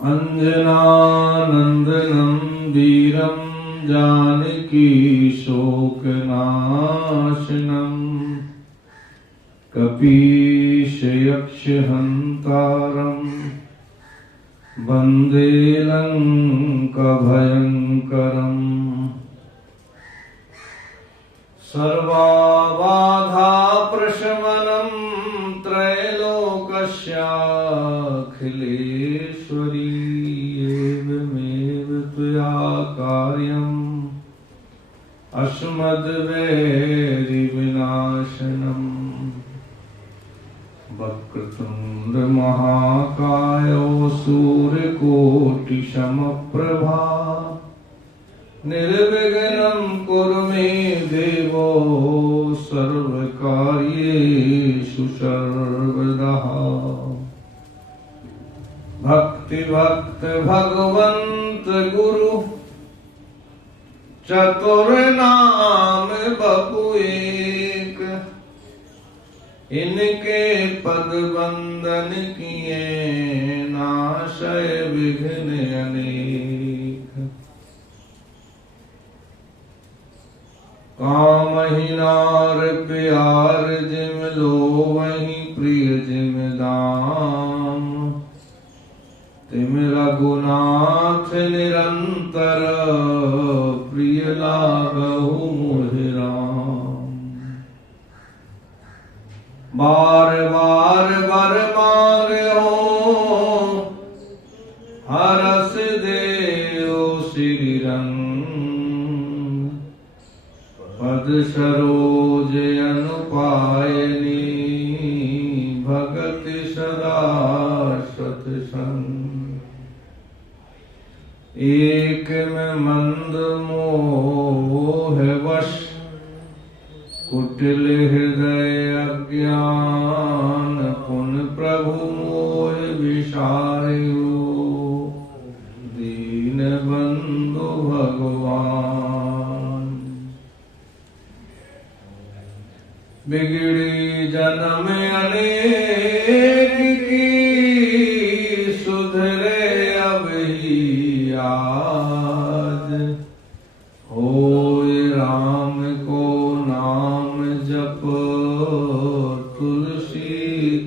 अंजनानंदनं वीरं जानकी शोकनाशनं कपीशयक्षहन्तारं वन्दे लङ्काभयङ्करम् सर्वबाधाप्रशमनं त्रैलोक्यस्याखिलेश्वरी एवमेव त्वया कार्यम् अस्मद्वैरिविनाशनम् वक्रतुण्ड महाकाय सूर्यकोटिसमप्रभा निर्विघ्नं कुरु मे देवो सर्वकार्येषु सर्वदा। भक्ति भक्त भगवंत गुरु चतुर नाम बपु एक, इनके पद वंदन किए नाशय विघ्न अनेक। कामहीनार प्यार जिम लो वही प्रिय जिम दाम, तिम रघुनाथ निरंतर प्रिय लागहु मोहि राम। बार बार वर मांगो हरस देओ श्री रंग, पद सरोज अनुपायनी भगति सदा सत्संग। एक में मंद मोह वश कुटिल हृदय अज्ञान, पुन प्रभु मोह विसार्यो दीन बंधु भगवान। बिगड़ी जन्म अनेक की सुधरे अब ही आज, होए राम को नाम जप तुलसी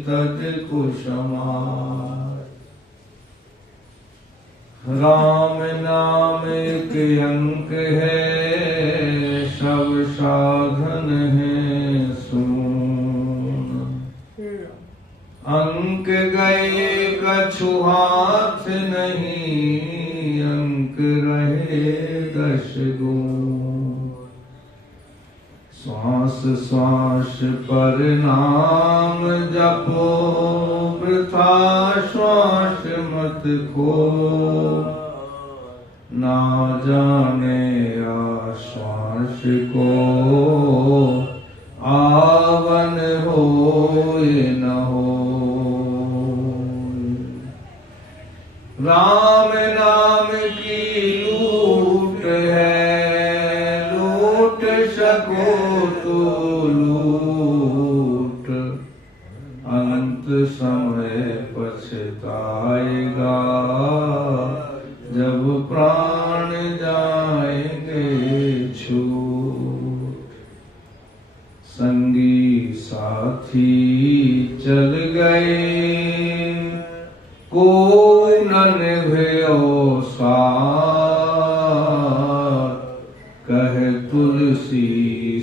तज कुसुमार। राम नाम एक अंक है सब साधन है सुन, अंक गए कछु हाथ नहीं अंक रहे 10 गुण। श्वास श्वास पर नाम जपो वृथा श्वास मत खो, ना जाने आश्वास को आवन होए न हो। राम नाम की लूट है लूट सको तो लूट, अंत समय पछताएगा जब प्राण जाएंगे छूट। संगी साथी चल गए को न निभयो साथ, कहे तुलसी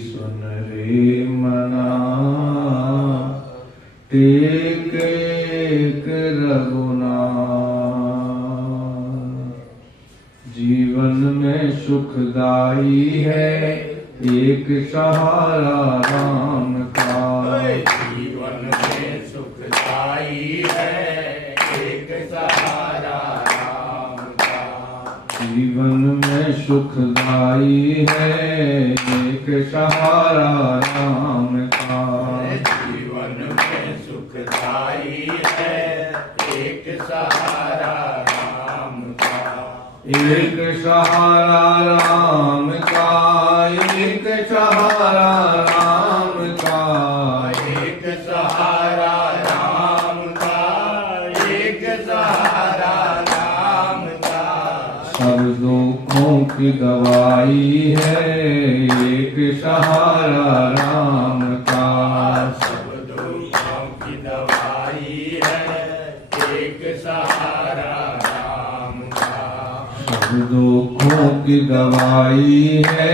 सुन रे मना टेक एक रघुनाथ। जीवन में सुखदाई है एक सहारा राम का, जीवन में सुखदाई है एक सहारा राम का। जीवन में सुखदाई है एक सहारा राम का। जीवन में सुखदाई है एक सहारा राम का। एक सहारा राम का, एक सहारा राम का, एक सहारा राम का, एक सहारा राम सब दुखों की दवाई है एक सहारा राम का। सब दुखों की दवाई है एक सहारा राम का। सब दुखों की दवाई है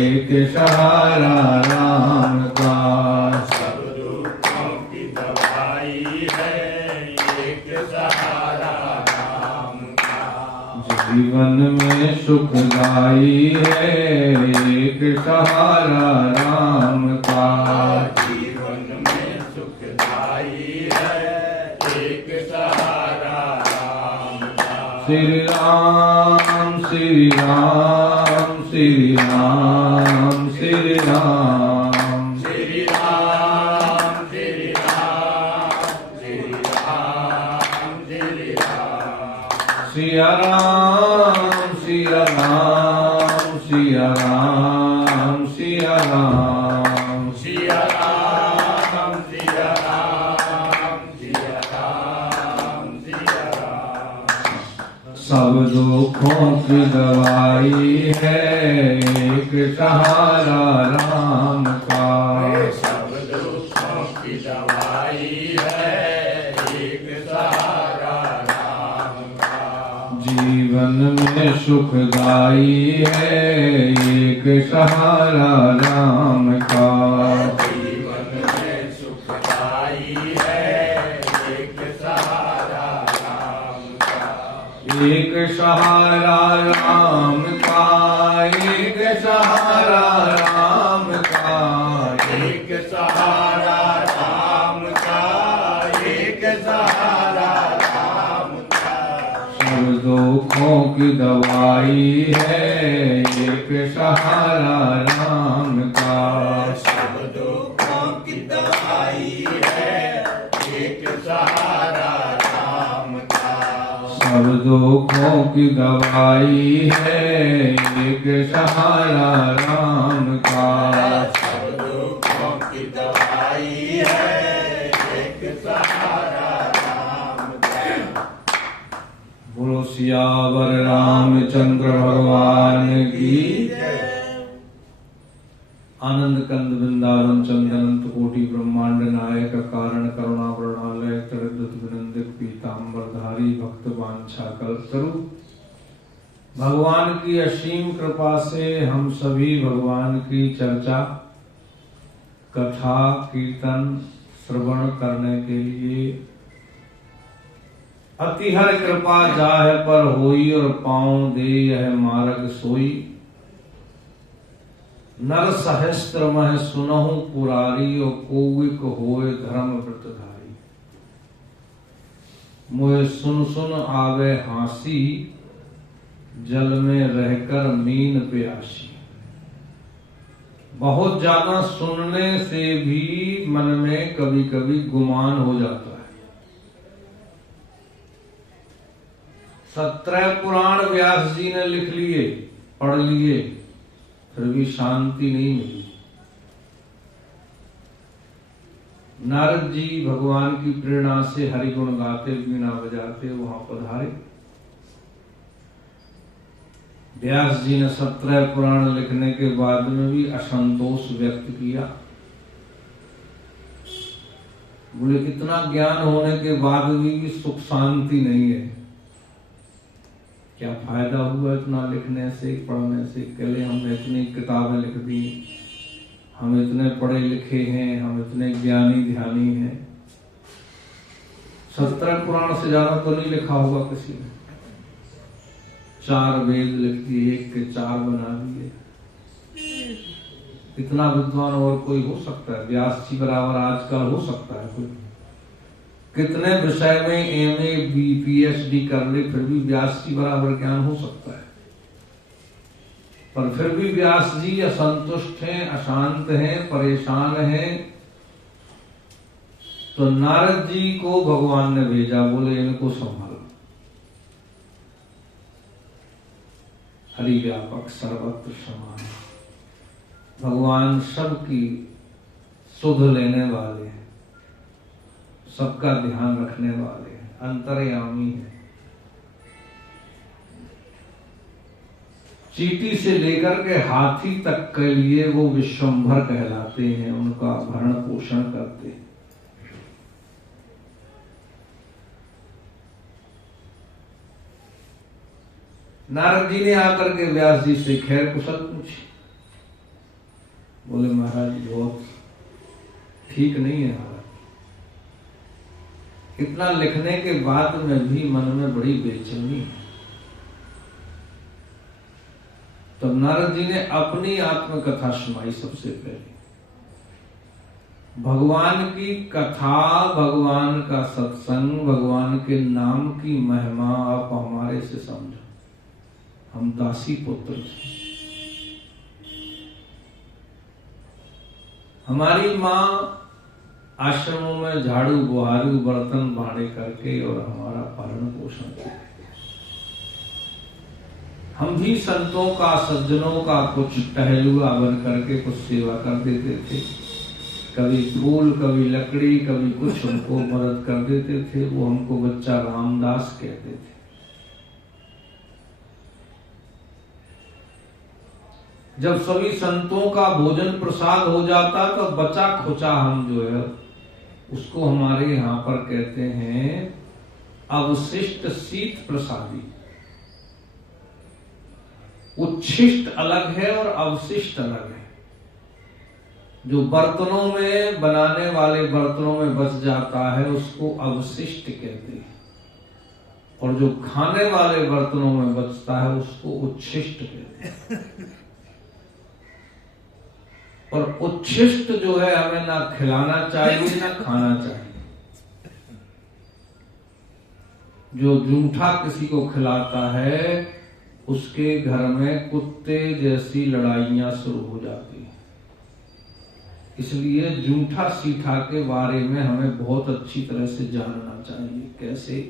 एक सहारा राम का। सब दुखों की दवाई है एक सहारा राम का। जीवन में सुखदाई है एक सहारा राम का। जीवन में सुखदाई है एक सहारा राम का। श्री राम श्री राम श्री राम श्री राम। श्री राम श्री राम श्री राम श्री राम। सिया राम सिया राम सिया राम सिया राम। सिया राम सिया राम सिया राम सिया राम। सब दुखों की दवाई है एक सहारा राम का। सब दुखों की दवाई है एक सहारा राम का। जीवन में सुखदाई है एक सहारा राम का। जीवन में सुखदाई है एक सहारा राम का। एक सहारा राम का एक सहारा राम का। एक सहारा राम का एक सहारा राम का। सब दुखों की दवाई है एक सहारा राम का। सब दुखों की दवाई है एक सहारा राम का। सब दुखों की दवाई है एक सहारा राम का। सब दुखों की दवाई है एक सहारा राम का। बोलो सियावर रामचंद्र भगवान की। आनंद कंद वृंदावन चंदनंत कोटि ब्रह्मांड नायक कारण करुणा वर्णालय त्रिदुत विनंदित पीताम्बरधारी भक्त वांछा कल्पतरु। भगवान की असीम कृपा से हम सभी भगवान की चर्चा कथा कीर्तन श्रवण करने के लिए अतिहर कृपा जाह पर होई और पाँव दे यह मार्ग सोई। नर सहस्त्र मह सुनहु पुरारी और कोविक होए धर्म व्रतधारी। मोए सुन सुन आवे हासी जल में रहकर मीन प्यासी। बहुत ज्यादा सुनने से भी मन में कभी कभी गुमान हो जाता है। 17 पुराण व्यास जी ने लिख लिए पढ़ लिए फिर भी शांति नहीं मिली। नारद जी भगवान की प्रेरणा से हरिगुण गाते वीणा बजाते वहां पधारे। व्यास जी ने 17 पुराण लिखने के बाद में भी असंतोष व्यक्त किया। बोले कितना ज्ञान होने के बाद भी सुख शांति नहीं है। क्या फायदा हुआ इतना लिखने से पढ़ने से। कहले हमने इतनी किताबें लिख दी, हम इतने पढ़े लिखे हैं, हम इतने ज्ञानी ध्यानी हैं। 17 पुराण से ज्यादा तो नहीं लिखा होगा किसी ने। 4 वेद लिख दिए, 1 के 4 बना दिए। इतना विद्वान और कोई हो सकता है? व्यास जी बराबर आजकल हो सकता है कोई? कितने विषय में एमए पीएचडी कर ले फिर भी व्यास जी बराबर ज्ञान हो सकता है। पर फिर भी व्यास जी असंतुष्ट हैं, अशांत हैं, परेशान हैं। तो नारद जी को भगवान ने भेजा, बोले इनको संभालो। हरि व्यापक सर्वत्र समान, भगवान सबकी सुध लेने वाले हैं, सबका ध्यान रखने वाले हैं, अंतर्यामी हैं। चींटी से लेकर के हाथी तक के लिए वो विश्वंभर कहलाते हैं, उनका भरण पोषण करते हैं। नारद जी ने आकर के व्यास जी से खैर कुशल पूछी। बोले महाराज बहुत ठीक नहीं है महाराज, इतना लिखने के बाद में भी मन में बड़ी बेचैनी है। तो नारद जी ने अपनी आत्मकथा सुनाई। सबसे पहले भगवान की कथा, भगवान का सत्संग, भगवान के नाम की महिमा आप हमारे से समझो। हम दासी पुत्र थे, हमारी माँ आश्रमों में झाड़ू बुहारू बर्तन बांटे करके और हमारा पालन पोषण करके, हम भी संतों का सज्जनों का कुछ टहलुआ बन करके कुछ सेवा कर देते थे। कभी फूल, कभी लकड़ी, कभी कुछ उनको मदद कर देते थे। वो हमको बच्चा रामदास कहते थे। जब सभी संतों का भोजन प्रसाद हो जाता तो बचा खुचा हम जो है उसको हमारे यहाँ पर कहते हैं अवशिष्ट शीत प्रसादी। उच्छिष्ट अलग है और अवशिष्ट अलग है। जो बर्तनों में, बनाने वाले बर्तनों में बच जाता है उसको अवशिष्ट कहते हैं, और जो खाने वाले बर्तनों में बचता है उसको उच्छिष्ट कहते हैं। और उच्छिष्ट जो है हमें ना खिलाना चाहिए ना खाना चाहिए। जो जूठा किसी को खिलाता है उसके घर में कुत्ते जैसी लड़ाइयां शुरू हो जाती हैं। इसलिए जूठा सीठा के बारे में हमें बहुत अच्छी तरह से जानना चाहिए। कैसे?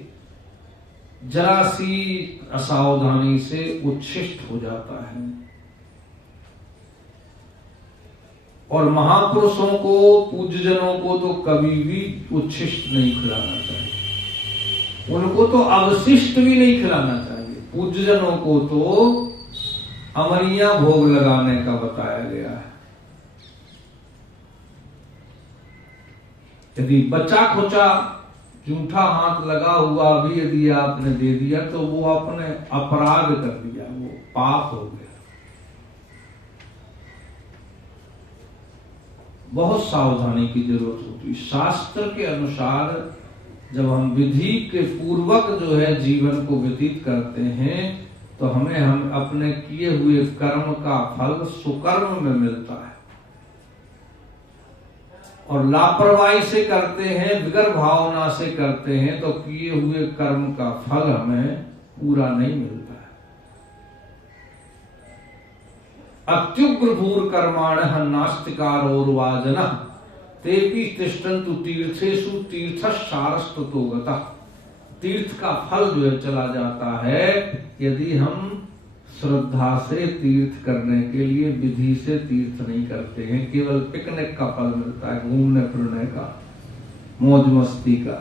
जरा सी असावधानी से उच्छिष्ट हो जाता है। और महापुरुषों को, पूज्यजनों को तो कभी भी उच्छिष्ट नहीं खिलाना चाहिए, उनको तो अवशिष्ट भी नहीं खिलाना चाहिए। पूज्यजनों को तो अमरियां भोग लगाने का बताया गया है। यदि बचा खुचा जूठा हाथ लगा हुआ भी यदि आपने दे दिया तो वो आपने अपराध कर दिया, वो पाप हो गया। बहुत सावधानी की जरूरत होती है। शास्त्र के अनुसार जब हम विधि के पूर्वक जो है जीवन को व्यतीत करते हैं तो हम अपने किए हुए कर्म का फल सुकर्म में मिलता है। और लापरवाही से करते हैं, बिगर भावना से करते हैं तो किए हुए कर्म का फल हमें पूरा नहीं मिलता है। अत्युग्र भूर कर्माणः नास्तिकारोर्वाजनः तेपि तिष्ठन्तु तीर्थेषु तीर्थसारस्ततो गतः। तीर्थ का फल जो है चला जाता है यदि हम श्रद्धा से तीर्थ करने के लिए विधि से तीर्थ नहीं करते हैं। केवल पिकनिक का फल मिलता है, घूमने फिरने का, मौज मस्ती का।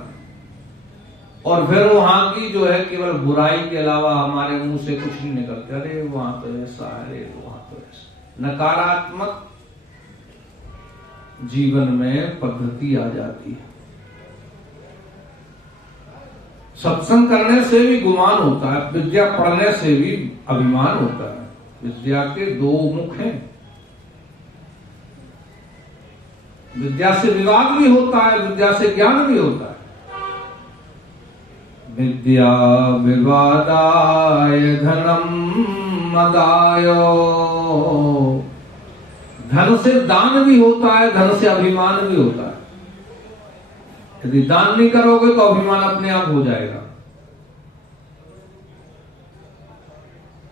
और फिर वहां की जो है केवल बुराई के अलावा हमारे मुंह से कुछ नहीं निकलता। अरे वहां तो ऐसा है, अरे वहां तो ऐसा। नकारात्मक जीवन में पद्धति आ जाती है। सत्संग करने से भी गुमान होता है, विद्या पढ़ने से भी अभिमान होता है। विद्या के दो मुख हैं। विद्या से विवाद भी होता है, विद्या से ज्ञान भी होता है। विद्या विवादाय धनम मदायो। धन से दान भी होता है, धन से अभिमान भी होता है। यदि दान नहीं करोगे तो अभिमान अपने आप हो जाएगा।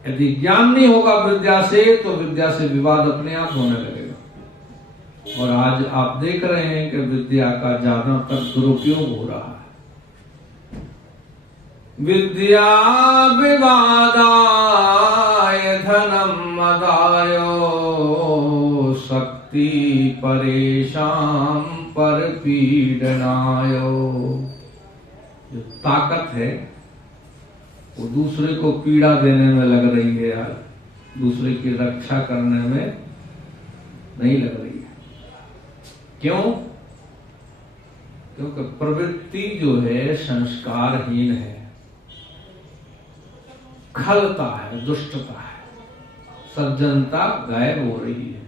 यदि ज्ञान नहीं होगा विद्या से तो विद्या से विवाद अपने आप होने लगेगा। और आज आप देख रहे हैं कि विद्या का ज्यादातर दुरुपयोग हो रहा है। विद्या विवादाय धनम मदायो शक्ति परेशान पर पीड़नायो। जो ताकत है वो दूसरे को पीड़ा देने में लग रही है यार। दूसरे की रक्षा करने में नहीं लग रही है। क्यों? क्योंकि प्रवृत्ति जो है संस्कारहीन है, खलता है, दुष्टता है, सज्जनता गायब हो रही है।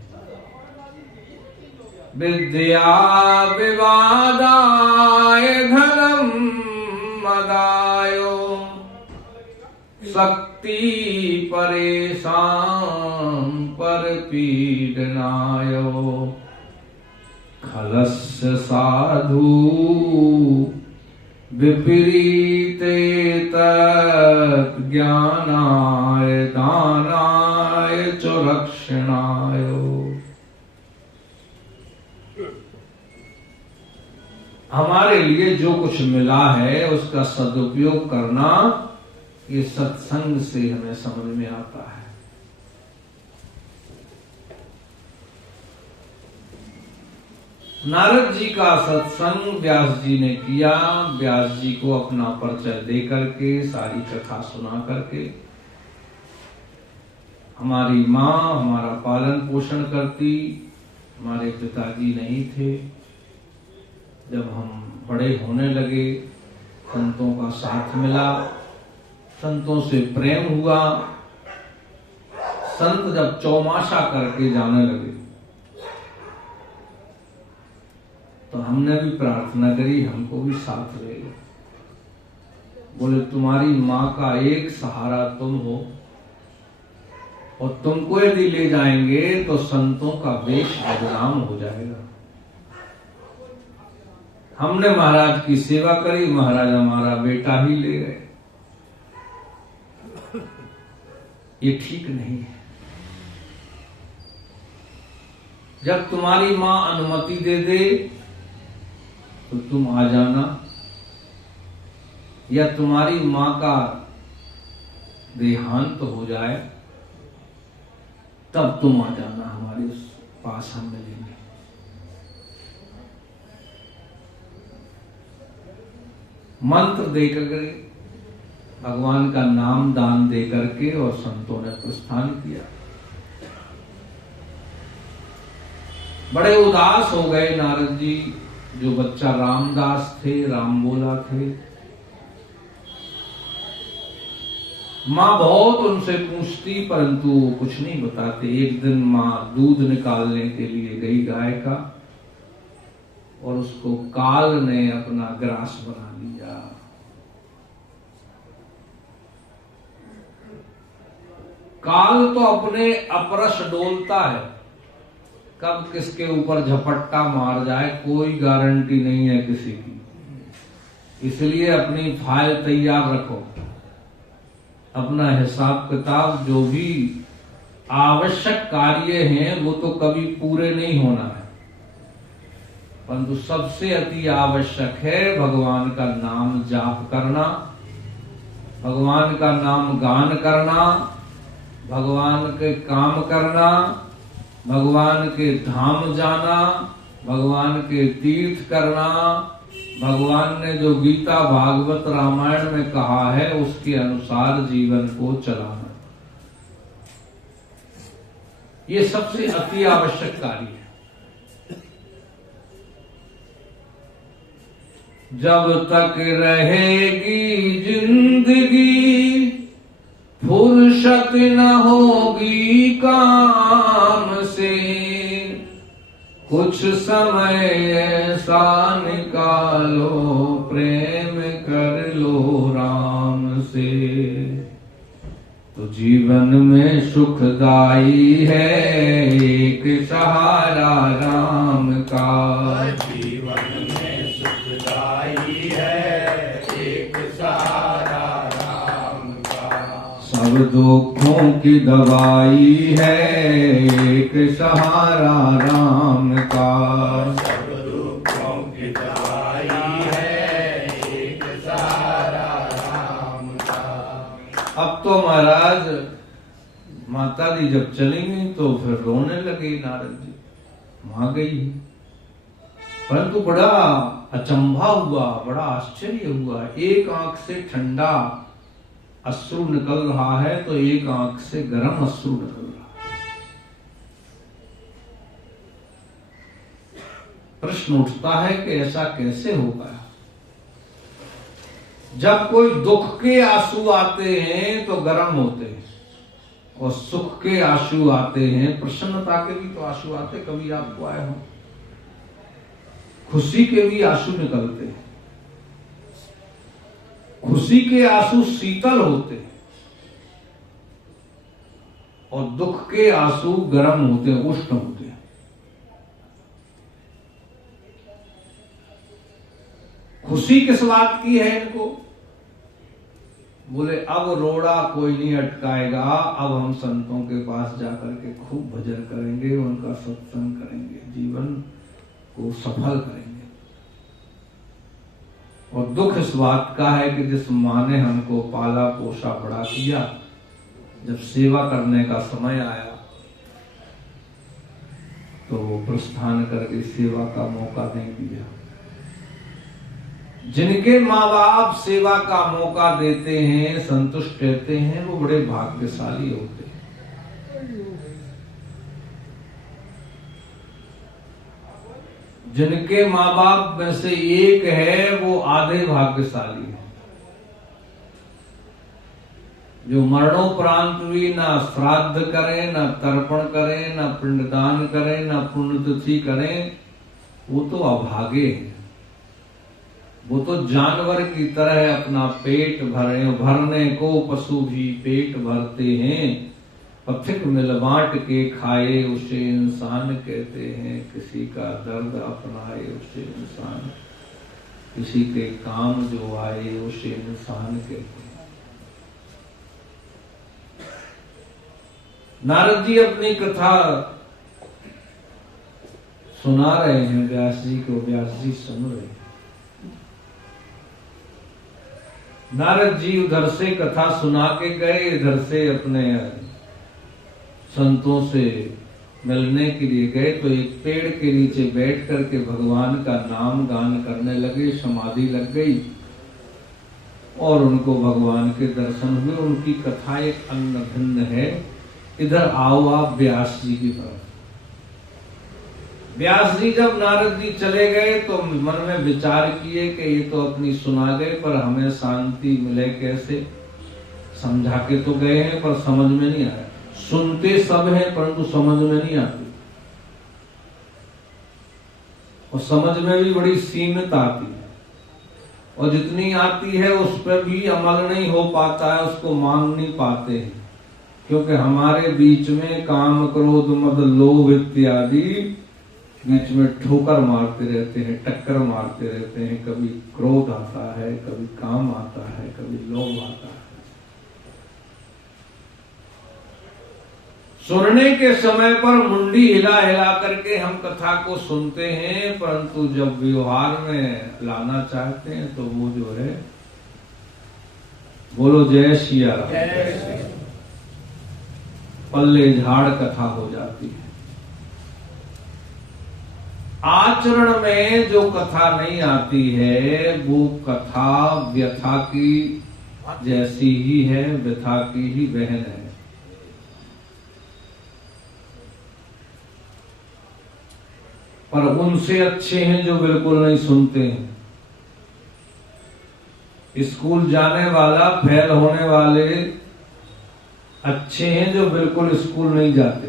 विद्या विवादाय धनम मदायो शक्ति परेशान पर पीडनायो खलस्य साधु विपरीते तत् ज्ञानाय दानाय च रक्षणाय। हमारे लिए जो कुछ मिला है उसका सदुपयोग करना, ये सत्संग से हमें समझ में आता है। नारद जी का सत्संग व्यास जी ने किया। व्यास जी को अपना परिचय दे करके, सारी कथा सुना करके, हमारी माँ हमारा पालन पोषण करती, हमारे पिताजी नहीं थे। जब हम बड़े होने लगे, संतों का साथ मिला, संतों से प्रेम हुआ, संत जब चौमासा करके जाने लगे तो हमने भी प्रार्थना करी, हमको भी साथ ले लो। बोले तुम्हारी माँ का एक सहारा तुम हो, और तुमको यदि ले जाएंगे तो संतों का वेश बदनाम हो जाएगा। हमने महाराज की सेवा करी, महाराज हमारा बेटा ही ले गए, ये ठीक नहीं है। जब तुम्हारी माँ अनुमति दे दे तो तुम आ जाना, या तुम्हारी माँ का देहांत तो हो जाए तब तुम आ जाना हमारे पास, हम मिलेंगे। मंत्र देकर भगवान का नाम दान दे करके और संतों ने प्रस्थान किया। बड़े उदास हो गए नारद जी। जो बच्चा रामदास थे, राम बोला थे, माँ बहुत उनसे पूछती परंतु कुछ नहीं बताते। एक दिन माँ दूध निकालने के लिए गई गाय का, और उसको काल ने अपना ग्रास बना लिया। काल तो अपने अपरस डोलता है, कब किसके ऊपर झपट्टा मार जाए कोई गारंटी नहीं है किसी की। इसलिए अपनी फाइल तैयार रखो, अपना हिसाब किताब, जो भी आवश्यक कार्य हैं वो तो कभी पूरे नहीं होना है, परंतु सबसे अति आवश्यक है भगवान का नाम जाप करना, भगवान का नाम गान करना, भगवान के काम करना, भगवान के धाम जाना, भगवान के तीर्थ करना, भगवान ने जो गीता भागवत रामायण में कहा है उसके अनुसार जीवन को चलाना, ये सबसे अति आवश्यक कार्य है। जब तक रहेगी जिंदगी फुर्सत न होगी काम से, कुछ समय ऐसा निकालो प्रेम कर लो राम से, तो जीवन में सुखदाई है एक सहारा राम का। जीवन में सुखदाई है एक सहारा राम का। सब दुखों की दवाई है एक सहारा राम का। सब दुखों की दवाई है एक सहारा राम का। अब तो महाराज माता जी जब चलेंगी तो फिर रोने लगे नारद जी, वहां गई, परंतु बड़ा अचंभा हुआ, बड़ा आश्चर्य हुआ। एक आंख से ठंडा अश्रु निकल रहा है तो एक आंख से गर्म अश्रु निकल रहा है। प्रश्न उठता है कि ऐसा कैसे हो पाया? जब कोई दुख के आंसू आते हैं तो गर्म होते हैं, और सुख के आंसू आते हैं, प्रसन्नता के भी तो आंसू आते, कभी आपको आए हो? खुशी के भी आंसू निकलते हैं। खुशी के आंसू शीतल होते हैं और दुख के आंसू गर्म होते हैं, उष्ण होते हैं। खुशी किस बात की है इनको? बोले अब रोड़ा कोई नहीं अटकाएगा, अब हम संतों के पास जाकर के खूब भजन करेंगे, उनका सत्संग करेंगे, जीवन को सफल करेंगे। और दुख इस बात का है कि जिस माँ ने हमको पाला पोसा बड़ा किया, जब सेवा करने का समय आया तो वो प्रस्थान करके सेवा का मौका नहीं दिया। जिनके माँ बाप सेवा का मौका देते हैं, संतुष्ट रहते हैं, वो बड़े भाग्यशाली होते हैं। जिनके माँ बाप में से एक है वो आधे भाग्यशाली है। जो मरणोपरांत भी ना श्राद्ध करें, ना तर्पण करें, ना पिंडदान करें, ना पुण्यतिथि करें, वो तो अभागे हैं। वो तो जानवर की तरह अपना पेट भरने को पशु भी पेट भरते हैं। पथिक मिल बांट के खाए उसे इंसान कहते हैं, किसी का दर्द अपनाए उसे इंसान, किसी के काम जो आए उसे इंसान कहते हैं। नारद जी अपनी कथा सुना रहे हैं व्यास जी को, व्यास जी सुन रहे हैं। नारद जी उधर से कथा सुना के गए, इधर से अपने संतों से मिलने के लिए गए, तो एक पेड़ के नीचे बैठ करके भगवान का नाम गान करने लगे। समाधि लग गई और उनको भगवान के दर्शन हुए। उनकी कथा एक अन्य भिन्न है। इधर आओ आप व्यास जी की तरफ। व्यास जी जब नारद जी चले गए तो मन में विचार किए कि ये तो अपनी सुना गए, पर हमें शांति मिले कैसे? समझा के तो गए हैं पर समझ में नहीं आया। सुनते सब हैं परंतु समझ में नहीं आती, और समझ में भी बड़ी सीमित आती है, और जितनी आती है उस पर भी अमल नहीं हो पाता है, उसको मान नहीं पाते हैं। क्योंकि हमारे बीच में काम क्रोध मद लोभ इत्यादि बीच में ठोकर मारते रहते हैं, टक्कर मारते रहते हैं। कभी क्रोध आता है, कभी काम आता है, कभी लोभ आता है। सुनने के समय पर मुंडी हिला हिला करके हम कथा को सुनते हैं, परंतु जब व्यवहार में लाना चाहते हैं तो वो जो है, बोलो जय सिया राम, पल्ले झाड़ कथा हो जाती है। आचरण में जो कथा नहीं आती है वो कथा व्यथा की जैसी ही है, व्यथा की ही बहन है। पर उनसे अच्छे हैं जो बिल्कुल नहीं सुनते हैं। स्कूल जाने वाला फेल होने वाले अच्छे हैं जो बिल्कुल स्कूल नहीं जाते।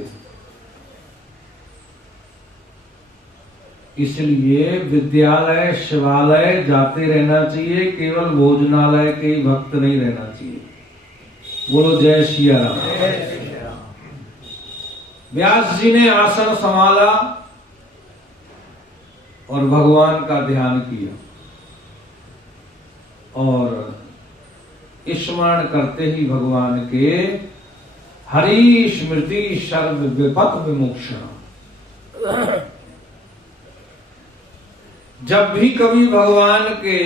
इसलिए विद्यालय शिवालय जाते रहना चाहिए, केवल भोजनालय के ही भक्त नहीं रहना चाहिए। बोलो जय सिया राम। व्यास जी ने आसन संभाला और भगवान का ध्यान किया, और स्मरण करते ही भगवान के हरि स्मृति सर्व विपत विमुक्षण। जब भी कभी भगवान के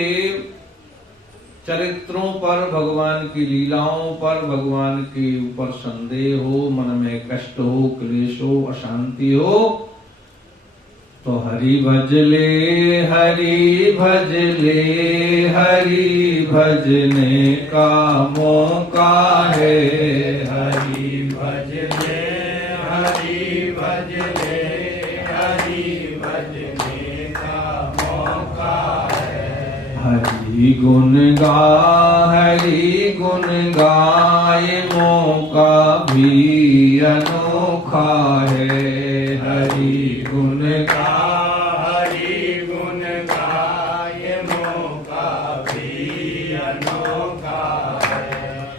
चरित्रों पर, भगवान की लीलाओं पर, भगवान के ऊपर संदेह हो, मन में कष्ट हो, क्लेश हो, अशांति हो, तो हरि भजले हरि भजले हरि भजने का मौका है। हरि भजले हरि भजले हरि भजने का मौका है। हरि गुण गाए मौका भी अनोखा है। हरि गुण हरि गुण गाए मौका भी अनोखा है।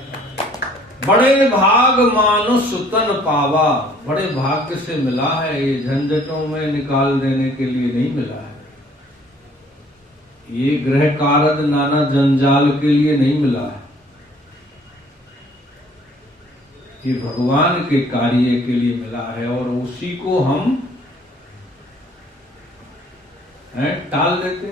बड़े भाग मानुष तन पावा, बड़े भाग्य से मिला है, ये झंझटों में निकाल देने के लिए नहीं मिला है। ये ग्रह कारज नाना जंजाल के लिए नहीं मिला है। ये भगवान के कार्य के लिए मिला है और उसी को हम टाल देते।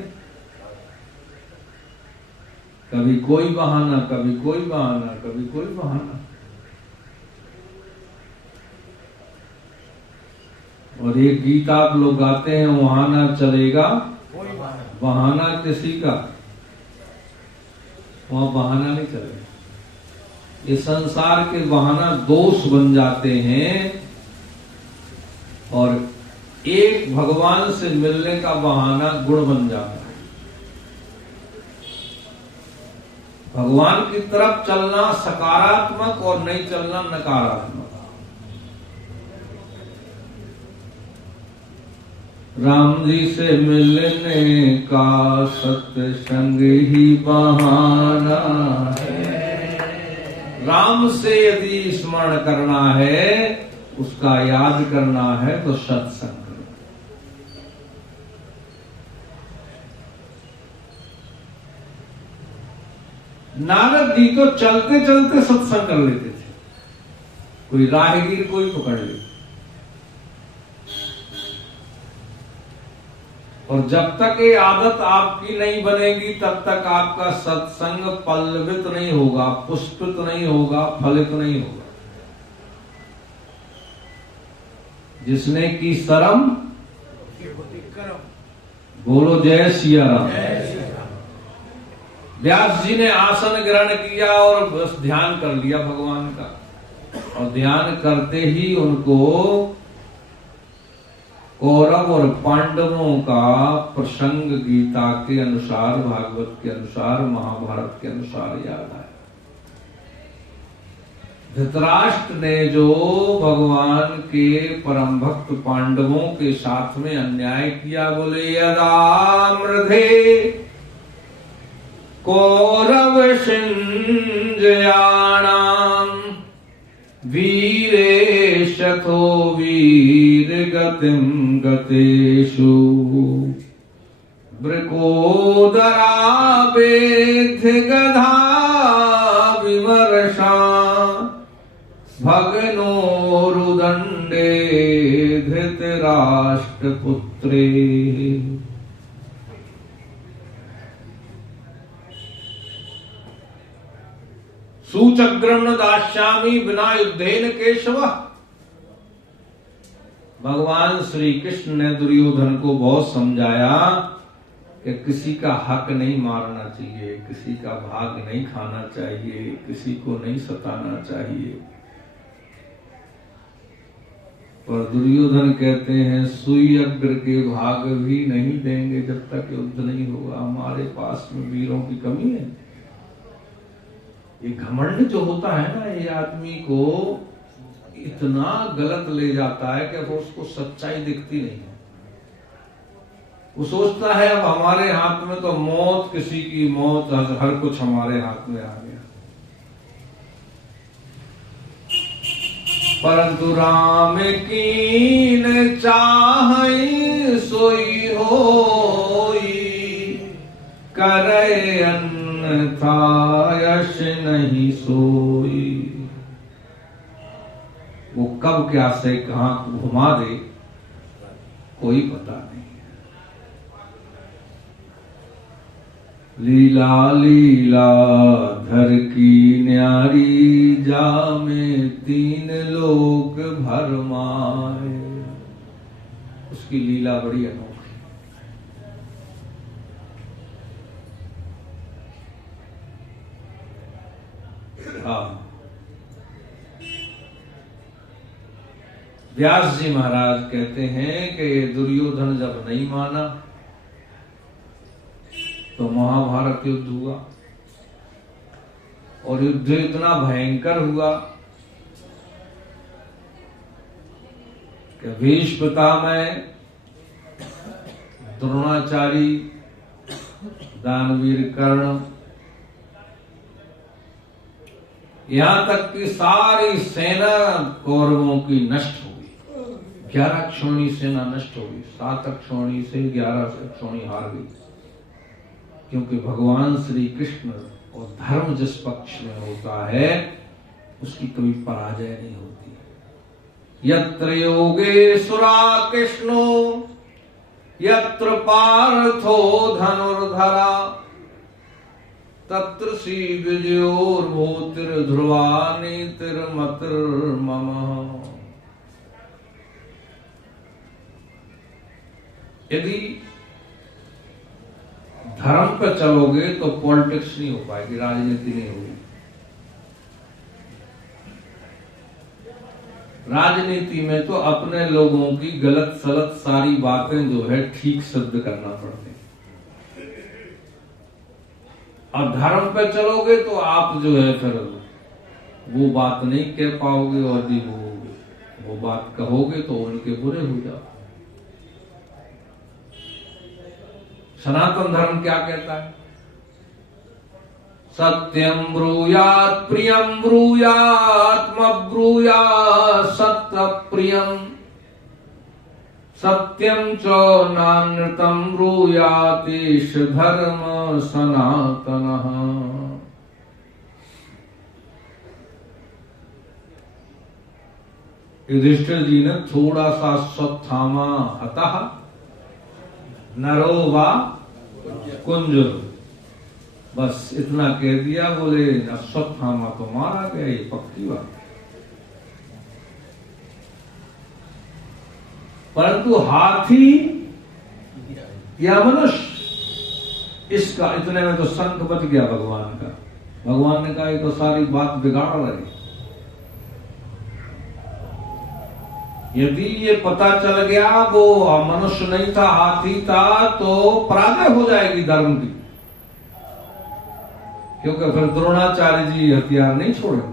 कभी कोई बहाना, कभी कोई बहाना, कभी कोई बहाना। और एक गीत आप लोग गाते हैं, वहां ना चलेगा बहाना किसी का, वहां बहाना नहीं चलेगा। ये संसार के बहाना दोष बन जाते हैं और एक भगवान से मिलने का बहाना गुण बन जाता है। भगवान की तरफ चलना सकारात्मक और नहीं चलना नकारात्मक। राम जी से मिलने का सत्संग ही बहाना है। राम से यदि स्मरण करना है, उसका याद करना है तो सत्संग। नारद जी तो चलते चलते सत्संग कर लेते थे, कोई राहगीर कोई पकड़ ले। और जब तक ये आदत आपकी नहीं बनेगी तब तक आपका सत्संग पल्लवित नहीं होगा, पुष्पित नहीं होगा, फलित नहीं होगा। जिसने की शर्म, बोलो जय सिया राम। व्यास जी ने आसन ग्रहण किया और बस ध्यान कर लिया भगवान का, और ध्यान करते ही उनको कौरव और पांडवों का प्रसंग गीता के अनुसार, भागवत के अनुसार, महाभारत के अनुसार याद आया। धृतराष्ट्र ने जो भगवान के परम भक्त पांडवों के साथ में अन्याय किया, बोले यदा मृधे कौरव सिंजयाणाम वीरे शतो वीर गतिम गतेषु वृकोदरा वेद्य गधा विमर्शा भगनोरुदंडे धृतराष्ट्रपुत्रे। सूचग्रहण दास्यामि विना युद्धेन केशव। भगवान श्री कृष्ण ने दुर्योधन को बहुत समझाया कि किसी का हक नहीं मारना चाहिए, किसी का भाग नहीं खाना चाहिए, किसी को नहीं सताना चाहिए। पर दुर्योधन कहते हैं सुई अग्र के भाग भी नहीं देंगे जब तक युद्ध नहीं होगा। हमारे पास में वीरों की कमी है। ये घमंड जो होता है ना, ये आदमी को इतना गलत ले जाता है कि वो उसको सच्चाई दिखती नहीं है। वो सोचता है अब हमारे हाथ में तो मौत, किसी की मौत, हर कुछ हमारे हाथ में आ गया। परंतु राम कीन चाहै सोई होई, करे अन्यथा यश नहीं सोई। वो कब क्या से कहां घुमा दे कोई पता नहीं। लीला लीला धर की न्यारी, जा में तीन लोक भरमाए। उसकी लीला बड़ी अनोखी। व्यास जी महाराज कहते हैं कि दुर्योधन जब नहीं माना तो महाभारत युद्ध हुआ, और युद्ध इतना भयंकर हुआ कि भीष्म पितामह, द्रोणाचार्य, दानवीर कर्ण, यहां तक कि सारी सेना कौरवों की नष्ट हो गई। 11 अक्षौणी सेना नष्ट हो गई। 7 अक्षौणी से 11 अक्षौणी हार गई, क्योंकि भगवान श्री कृष्ण और धर्म जिस पक्ष में होता है उसकी कभी पराजय नहीं होती। यत्र योगेश्वरा कृष्णो यत्र पार्थो धनुर्धरा तत्र श्री विजयोर्भूतिर ध्रुवा नीतिर्मतिर्मम। यदि धर्म पर चलोगे तो पॉलिटिक्स नहीं हो पाएगी, राजनीति नहीं होगी। राजनीति में तो अपने लोगों की गलत सलत सारी बातें जो है ठीक सिद्ध करना पड़ते हैं, और धर्म पे चलोगे तो आप जो है फिर वो बात नहीं कह पाओगे, और यदि वो बात कहोगे तो उनके बुरे हो जाओ। सनातन धर्म क्या कहता है? सत्यम ब्रूयात् प्रियम ब्रूयात्म ब्रूयात् सत्य प्रियम सत्यम च नानृतम ब्रूयातीश धर्म सनातनः। युधिष्ठिर जी ने थोड़ा सा स्वत्थामा अतः नरो वा कुंजर, बस इतना कह दिया। बोले अश्वत्थामा तो मारा गया, ये पक्की बात। परंतु हाथी या मनुष्य, इसका इतने में तो संक बच गया भगवान का। भगवान ने कहा ये तो सारी बात बिगाड़ रहे। यदि ये पता चल गया वो मनुष्य नहीं था, हाथी था, तो पराजय हो जाएगी धर्म की, क्योंकि फिर द्रोणाचार्य जी हथियार नहीं छोड़ेंगे,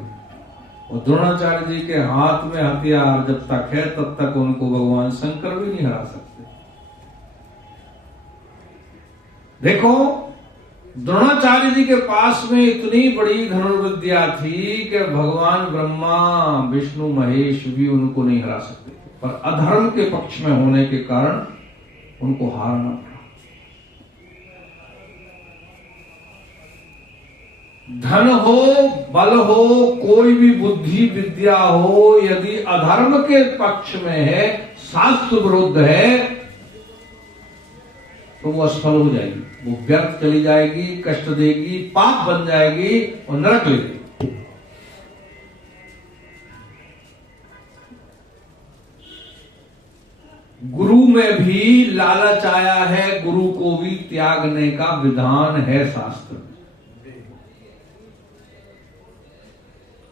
और द्रोणाचार्य जी के हाथ में हथियार जब तक है तब तक उनको भगवान शंकर भी नहीं हरा सकते। देखो, द्रोणाचार्य जी के पास में इतनी बड़ी धनुर्विद्या थी कि भगवान ब्रह्मा विष्णु महेश भी उनको नहीं हरा सकते, पर अधर्म के पक्ष में होने के कारण उनको हारना पड़ा। धन हो, बल हो, कोई भी बुद्धि विद्या हो, यदि अधर्म के पक्ष में है, शास्त्र विरुद्ध है, तो वो असफल हो जाएगी, वो व्यर्थ चली जाएगी, कष्ट देगी, पाप बन जाएगी और नरक लेगी। गुरु में भी लालच आया है, गुरु को भी त्यागने का विधान है शास्त्र में,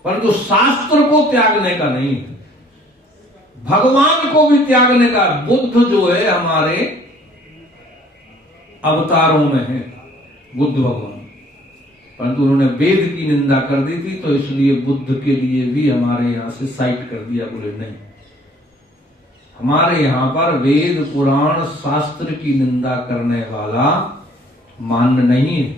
परंतु शास्त्र को त्यागने का नहीं है, भगवान को भी त्यागने का। बुद्ध जो है हमारे अवतारों में है, बुद्ध भगवान, परंतु उन्होंने वेद की निंदा कर दी थी, तो इसलिए बुद्ध के लिए भी हमारे यहां से साइट कर दिया। बोले नहीं, हमारे यहां पर वेद पुराण शास्त्र की निंदा करने वाला मान्य नहीं है,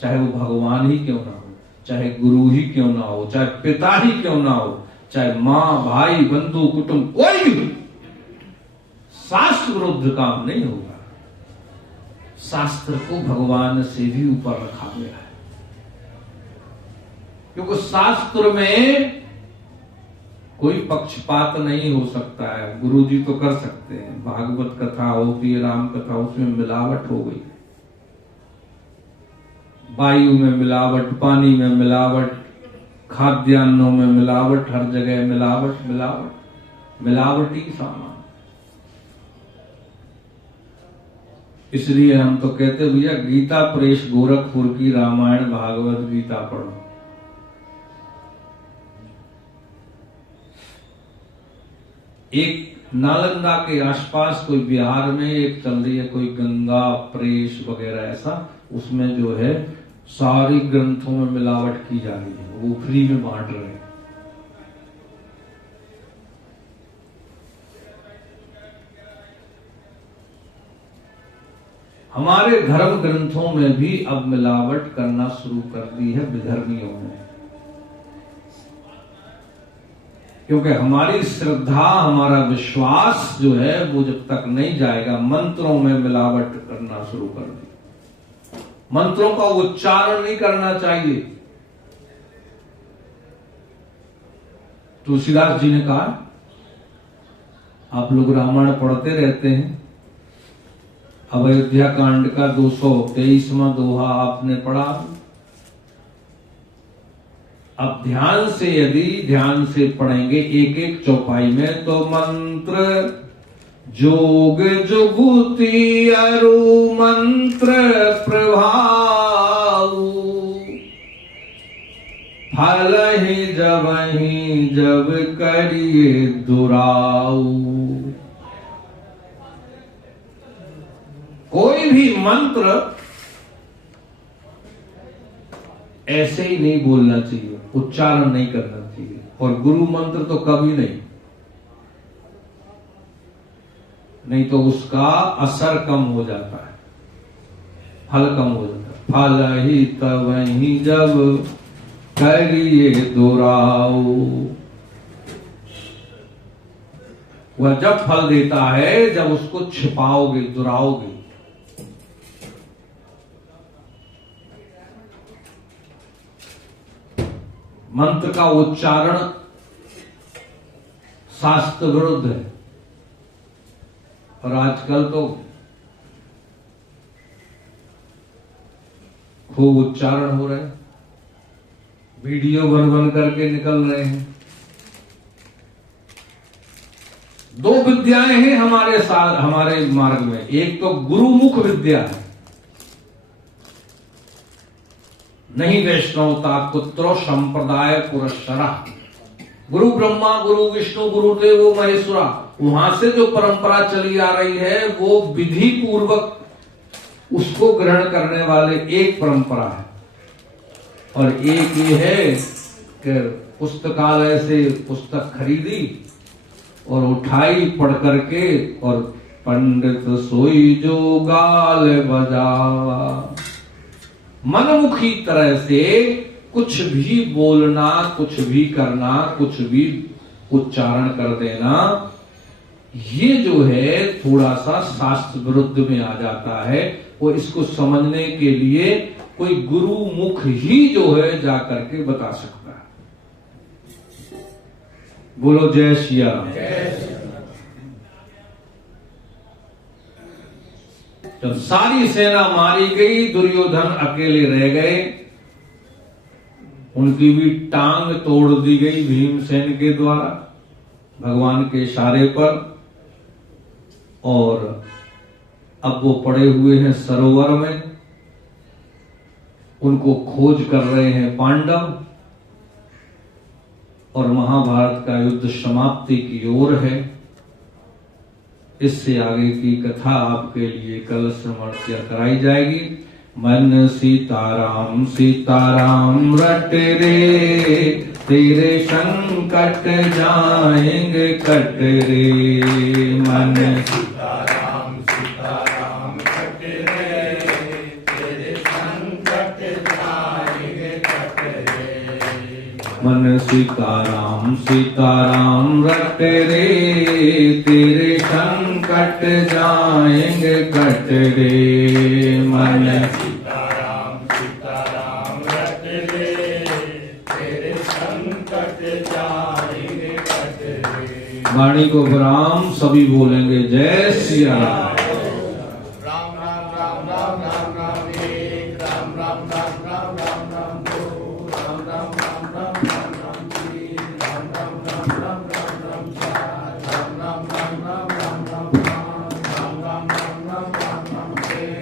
चाहे वो भगवान ही क्यों ना हो, चाहे गुरु ही क्यों ना हो, चाहे पिता ही क्यों ना हो, चाहे मां भाई बंधु कुटुंब कोई भी, शास्त्र विरुद्ध काम नहीं होगा। शास्त्र को भगवान से भी ऊपर रखा गया है, क्योंकि शास्त्र में कोई पक्षपात नहीं हो सकता है। गुरु जी तो कर सकते हैं, भागवत कथा होती है, राम कथा, उसमें मिलावट हो गई, वायु में मिलावट, पानी में मिलावट, खाद्यान्नों में मिलावट, हर जगह मिलावट मिलावट मिलावटी सामान। इसलिए हम तो कहते भैया गीता प्रेस गोरखपुर की रामायण भागवत गीता पढ़ो। एक नालंदा के आसपास कोई बिहार में एक चल रही है कोई गंगा प्रेस वगैरह ऐसा, उसमें जो है सारी ग्रंथों में मिलावट की जा रही है, वो फ्री में बांट रहे हैं। हमारे धर्म ग्रंथों में भी अब मिलावट करना शुरू कर दी है विधर्मियों ने, क्योंकि हमारी श्रद्धा हमारा विश्वास जो है वो जब तक नहीं जाएगा, मंत्रों में मिलावट करना शुरू कर दी। मंत्रों का उच्चारण नहीं करना चाहिए। तुलसीदास जी ने कहा, आप लोग रामायण पढ़ते रहते हैं, अयोध्या कांड का 223वां दोहा आपने पढ़ा। अब ध्यान से यदि ध्यान से पढ़ेंगे एक एक चौपाई में, तो मंत्र जोग जुगुति अरु मंत्र प्रभाव, फल ही जब करिए दुराऊ। कोई भी मंत्र ऐसे ही नहीं बोलना चाहिए, उच्चारण नहीं करना चाहिए, और गुरु मंत्र तो कभी नहीं तो उसका असर कम हो जाता है, फल कम हो जाता है। फल ही तब ही जब करिए दोराओ, वह जब फल देता है जब उसको छिपाओगे, दुराओगे। मंत्र का उच्चारण शास्त्र विरुद्ध है, और आजकल तो खूब उच्चारण हो रहे हैं, वीडियो बन करके निकल रहे हैं। दो विद्याएं हैं हमारे साथ, हमारे मार्ग में। एक तो गुरुमुख विद्या है, नहीं वैष्णवता पुत्रो संप्रदाय पुरस्सरा, गुरु ब्रह्मा गुरु विष्णु गुरुदेव महेश्वरा, वहां से जो परंपरा चली आ रही है वो विधि पूर्वक उसको ग्रहण करने वाले एक परंपरा है। और एक ये है कि पुस्तकालय से पुस्तक खरीदी और उठाई पढ़ करके, और पंडित सोई जो गाल बजावा, मनमुखी तरह से कुछ भी बोलना, कुछ भी करना, कुछ भी उच्चारण कर देना, ये जो है थोड़ा सा शास्त्र विरुद्ध में आ जाता है। वो इसको समझने के लिए कोई गुरु मुख ही जो है जाकर के बता सकता है। बोलो जय सिया राम। जब सारी सेना मारी गई, दुर्योधन अकेले रह गए, उनकी भी टांग तोड़ दी गई भीमसेन के द्वारा भगवान के इशारे पर। और अब वो पड़े हुए हैं सरोवर में, उनको खोज कर रहे हैं पांडव, और महाभारत का युद्ध समाप्ति की ओर है। इससे आगे की कथा आपके लिए कल श्रवण किया कराई जाएगी। मन सीताराम सीताराम रट रे, तेरे संकट जाएंगे कट रे। मन सीताराम सीताराम कट रे, तेरे संकट जाएंगे कट रे। मन सीताराम सीताराम रट रे, तेरे संकट जाएंगे कट रे। मन सीताराम सीताराम रट रे, तेरे संकट जाएंगे कट रे। वाणी को विराम सभी बोलेंगे जय सिया राम। राम राम राम राम राम राम एक, राम राम राम राम राम राम दो, राम राम राम राम राम राम तीन, राम राम राम राम राम राम चार, राम राम राम राम राम राम पाँच, राम राम राम राम राम राम छह,